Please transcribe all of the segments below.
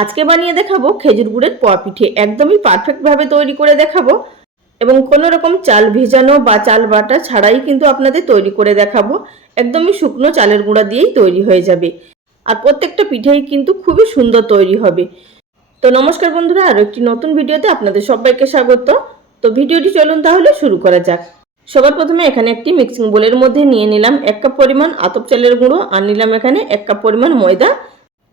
আজকে বানিয়ে দেখাবো খেজুর গুড়ের পোয়া পিঠে। একদমই পারফেক্ট ভাবে তৈরি করে দেখাবো এবং কোনো রকম চাল ভেজানো বা চাল বাটা ছাড়াই কিন্তু আপনাদের তৈরি করে দেখাবো। একদমই শুকনো চালের গুঁড়া দিয়েই তৈরি হয়ে যাবে আর প্রত্যেকটা পিঠেই কিন্তু খুবই সুন্দর তৈরি হবে। তো নমস্কার বন্ধুরা, আরো একটি নতুন ভিডিওতে আপনাদের সবাইকে স্বাগত। তো ভিডিওটি চলুন তাহলে শুরু করা যাক। সবার প্রথমে এখানে একটি মিক্সিং বোলের মধ্যে নিয়ে নিলাম 1 কাপ পরিমাণ আতপ চালের গুঁড়ো, আর নিলাম এখানে 1 কাপ পরিমাণ ময়দা,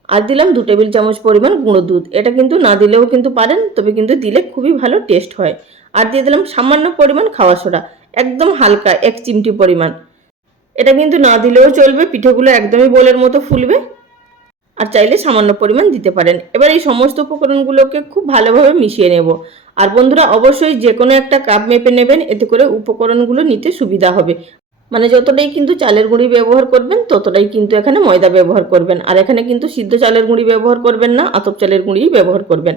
আর দিলাম 2 টেবিল চামচ পরিমাণ গুঁড়ো দুধ। এটা কিন্তু না দিলেও কিন্তু পারেন, তবে কিন্তু দিলে খুবই ভালো টেস্ট হয়। আর দিয়ে দিলাম সামান্য পরিমাণ খাওয়া সোডা, একদম হালকা 1 চিমটি পরিমাণ। এটা কিন্তু না দিলেও চলবে, পিঠেগুলো একদমই বোলের মতো ফুলবে। আর চাইলে সামান্য পরিমাণ দিতে পারেন। এবার এই সমস্ত উপকরণগুলোকে খুব ভালোভাবে মিশিয়ে নেব। আর বন্ধুরা অবশ্যই যে কোনো একটা কাপ মেপে নেবেন, এতে করে উপকরণগুলো নিতে সুবিধা হবে। মানে যতটাই কিন্তু চালের গুঁড়ি ব্যবহার করবেন ততটাই কিন্তু এখানে ময়দা ব্যবহার করবেন। আর এখানে কিন্তু সিদ্ধ চালের গুঁড়ি ব্যবহার করবেন না, আতপ চালের গুঁড়িই ব্যবহার করবেন।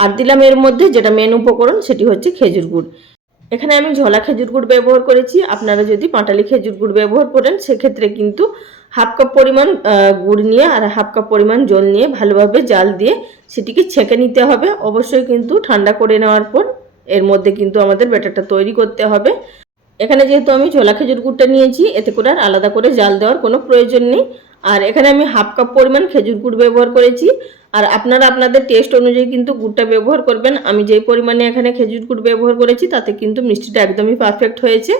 আর দিলাম এর মধ্যে যেটা মেন উপকরণ, সেটি হচ্ছে খেজুর গুড়। এখানে আমি ঝোলা খেজুর গুড় ব্যবহার করেছি। আপনারা যদি পাটালি খেজুর গুড় ব্যবহার করেন সেক্ষেত্রে কিন্তু হাফ কাপ পরিমাণ গুড় নিয়ে আর হাফ কাপ পরিমাণ জল নিয়ে ভালোভাবে জাল দিয়ে সেটিকে ছেঁকে নিতে হবে। অবশ্যই কিন্তু ঠান্ডা করে নেওয়ার পর এর মধ্যে কিন্তু আমাদের ব্যাটারটা তৈরি করতে হবে। এখানে যেহেতু আমি ঝোলা খেজুর গুড়টা নিয়েছি, এতে করে আর আলাদা করে জাল দেওয়ার কোনো প্রয়োজন নেই। আর এখানে আমি হাফ কাপ পরিমাণ খেজুর গুড় ব্যবহার করেছি। আর আপনারা আপনাদের টেস্ট অনুযায়ী কিন্তু গুড়টা ব্যবহার করবেন। আমি যেই পরিমাণে এখানে খেজুর গুড় ব্যবহার করেছি তাতে কিন্তু মিষ্টিটা একদমই পারফেক্ট হয়েছে।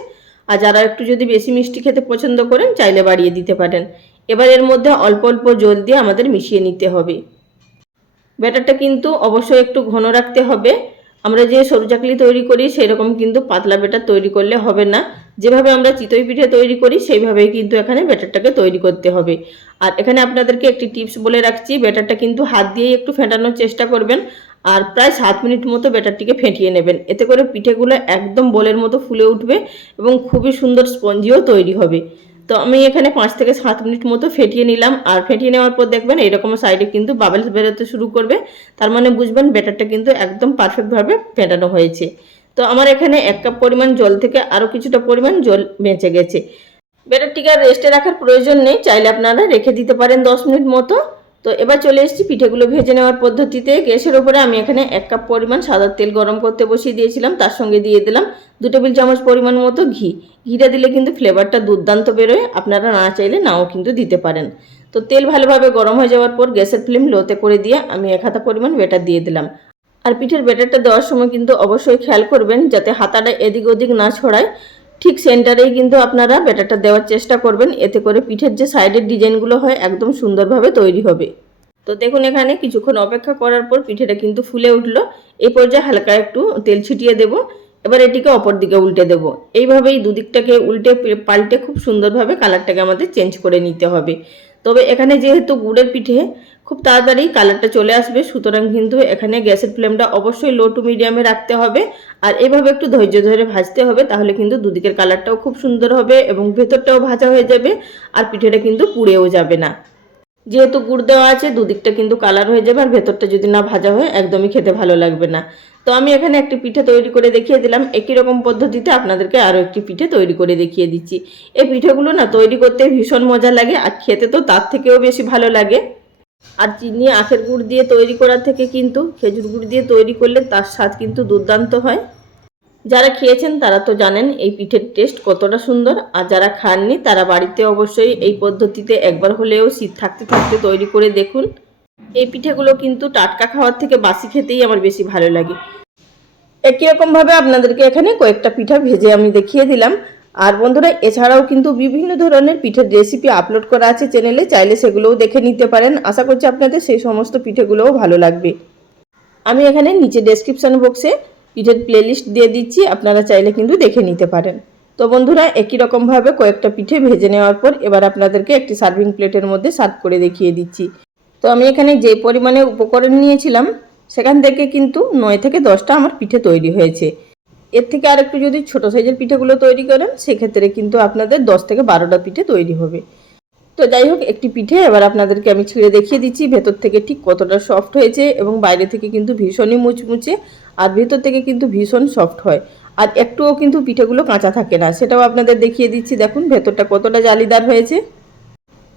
আর যারা একটু যদি বেশি মিষ্টি খেতে পছন্দ করেন চাইলে বাড়িয়ে দিতে পারেন। এবার এর মধ্যে অল্প অল্প জল দিয়ে আমাদের মিশিয়ে নিতে হবে। ব্যাটারটা কিন্তু অবশ্যই একটু ঘন রাখতে হবে। আমরা যে সরু চাকলি তৈরি করি সেই রকম কিন্তু পাতলা ব্যাটার তৈরি করলে হবে না। যেভাবে আমরা চিতই পিঠে তৈরি করি সেইভাবেই কিন্তু এখানে ব্যাটারটাকে তৈরি করতে হবে। আর এখানে আপনাদেরকে একটি টিপস বলে রাখছি, ব্যাটারটা কিন্তু হাত দিয়েই একটু ফেটানোর চেষ্টা করবেন। আর প্রায় 7 মিনিট মতো ব্যাটারটিকে ফেটিয়ে নেবেন। এতে করে পিঠেগুলো একদম বোলের মতো ফুলে উঠবে এবং খুবই সুন্দর স্পঞ্জিও তৈরি হবে। তো আমি এখানে 5 থেকে 7 মিনিট মতো ফেটিয়ে নিলাম। আর ফেটিয়ে নেওয়ার পর দেখবেন এইরকম সাইডে কিন্তু বাবলস বেরোতে শুরু করবে। তার মানে বুঝবেন ব্যাটারটা কিন্তু একদম পারফেক্টভাবে ফেটানো হয়েছে। তো আমার এখানে 1 কাপ পরিমাণ জল থেকে আরও কিছুটা পরিমাণ জল বেঁচে গেছে। ব্যাটারটিকে আর রেস্টে রাখার প্রয়োজন নেই, চাইলে আপনারা রেখে দিতে পারেন 10 মিনিট মতো। তো এবার চলে এসেছি পিঠেগুলো ভেজে নেওয়ার পদ্ধতিতে। গ্যাসের ওপরে আমি এখানে 1 কাপ পরিমাণ সাদা তেল গরম করতে বসিয়ে দিয়েছিলাম। তার সঙ্গে দিয়ে দিলাম 2 টেবিল চামচ পরিমাণ মতো ঘি। ঘিটা দিলে কিন্তু ফ্লেভারটা দুর্দান্ত বেরোয়, আপনারা না চাইলে নাও কিন্তু দিতে পারেন। তো তেল ভালোভাবে গরম হয়ে যাওয়ার পর গ্যাসের ফ্লেম লোতে করে দিয়ে আমি 1 হাতা পরিমাণ ব্যাটার দিয়ে দিলাম। আর পিঠের ব্যাটারটা দেওয়ার সময় কিন্তু অবশ্যই খেয়াল করবেন যাতে হাতাটা এদিক ওদিক না ছড়ায়। ঠিক সেন্টারেই কিন্তু আপনারা ব্যাটারটা দেওয়ার চেষ্টা করবেন, এতে করে পিঠের যে সাইডের ডিজাইনগুলো হয় একদম সুন্দরভাবে তৈরি হবে। তো দেখুন এখানে কিছুক্ষণ অপেক্ষা করার পর পিঠেটা কিন্তু ফুলে উঠলো। এই পর্যায়ে হালকা একটু তেল ছিটিয়ে দেব। এবার এটিকে অপর দিকে উল্টে দেব। এইভাবেই দুদিকটাকে উল্টে পাল্টে খুব সুন্দরভাবে কালারটাকে আমাদের চেঞ্জ করে নিতে হবে। তবে এখানে যেহেতু গুড়ের পিঠে খুব তাড়াতাড়ি কালারটা চলে আসবে, সুতরাং কিন্তু এখানে গ্যাসের ফ্লেমটা অবশ্যই লো টু মিডিয়ামে রাখতে হবে। আর এভাবে একটু ধৈর্য ধরে ভাজতে হবে, তাহলে কিন্তু দুদিকের কালারটাও খুব সুন্দর হবে এবং ভেতরটাও ভাজা হয়ে যাবে। আর পিঠেটা কিন্তু পুড়েও যাবে না। যেহেতু গুড় দেওয়া আছে দুদিকটা কিন্তু কালার হয়ে যাবে, আর ভেতরটা যদি না ভাজা হয় একদমই খেতে ভালো লাগবে না। তো আমি এখানে একটি পিঠে তৈরি করে দেখিয়ে দিলাম। একই রকম পদ্ধতিতে আপনাদেরকে আরও একটি পিঠে তৈরি করে দেখিয়ে দিচ্ছি। এই পিঠেগুলো না তৈরি করতে ভীষণ মজা লাগে, আর খেতে তো তার থেকেও বেশি ভালো লাগে। আর চিনি আখের গুড় দিয়ে তৈরি করার থেকে কিন্তু খেজুর গুড় দিয়ে তৈরি করলে তার স্বাদ কিন্তু দুর্দান্ত হয়। যারা খেয়েছেন তারা তো জানেন এই পিঠের টেস্ট কতটা সুন্দর। আর যারা খাননি তারা বাড়িতে অবশ্যই এই পদ্ধতিতে একবার হলেও শীত থাকতে থাকতে তৈরি করে দেখুন। এই পিঠেগুলো কিন্তু টাটকা খাওয়ার থেকে বাসি খেতেই আমার বেশি ভালো লাগে। একই রকমভাবে আপনাদেরকে এখানে কয়েকটা পিঠা ভেজে আমি দেখিয়ে দিলাম। আর বন্ধুরা এছাড়াও কিন্তু বিভিন্ন ধরনের পিঠের রেসিপি আপলোড করা আছে চ্যানেলে, চাইলে সেগুলোও দেখে নিতে পারেন। আশা করছি আপনাদের সেই সমস্ত পিঠেগুলোও ভালো লাগবে। আমি এখানে নিচে ডেসক্রিপশন বক্সে পিঠের প্লেলিস্ট দিয়ে দিচ্ছি, আপনারা চাইলে কিন্তু দেখে নিতে পারেন। তো বন্ধুরা একই রকমভাবে কয়েকটা পিঠে ভেজে নেওয়ার পর এবার আপনাদেরকে একটি সার্ভিং প্লেটের মধ্যে সার্ভ করে দেখিয়ে দিচ্ছি। তো আমি এখানে যে পরিমাণে উপকরণ নিয়েছিলাম সেখান থেকে কিন্তু 9 থেকে 10টা আমার পিঠে তৈরি হয়েছে। এর থেকে আর একটু যদি ছোটো সাইজের পিঠেগুলো তৈরি করেন সেক্ষেত্রে কিন্তু আপনাদের 10 থেকে 12টা পিঠে তৈরি হবে। তো যাই হোক, একটি পিঠে এবার আপনাদেরকে আমি ছিঁড়ে দেখিয়ে দিচ্ছি ভেতর থেকে ঠিক কতটা সফট হয়েছে, এবং বাইরে থেকে কিন্তু ভীষণই মুচমুচে আর ভেতর থেকে কিন্তু ভীষণ সফট হয়। আর একটুও কিন্তু পিঠেগুলো কাঁচা থাকে না, সেটাও আপনাদের দেখিয়ে দিচ্ছি। দেখুন ভেতরটা কতটা জালিদার হয়েছে।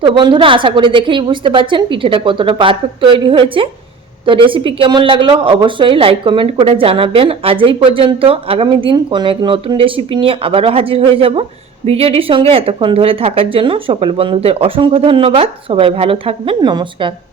তো বন্ধুরা আশা করি দেখেই বুঝতে পারছেন পিঠেটা কতটা পারফেক্ট তৈরি হয়েছে। তো রেসিপি কেমন লাগলো অবশ্যই লাইক কমেন্ট করে জানাবেন। আজ এই পর্যন্ত, আগামী দিন কোনো এক নতুন রেসিপি নিয়ে আবারও হাজির হয়ে যাব। ভিডিওটির সঙ্গে এতক্ষণ ধরে থাকার জন্য সকল বন্ধুদের অসংখ্য ধন্যবাদ। সবাই ভালো থাকবেন। নমস্কার।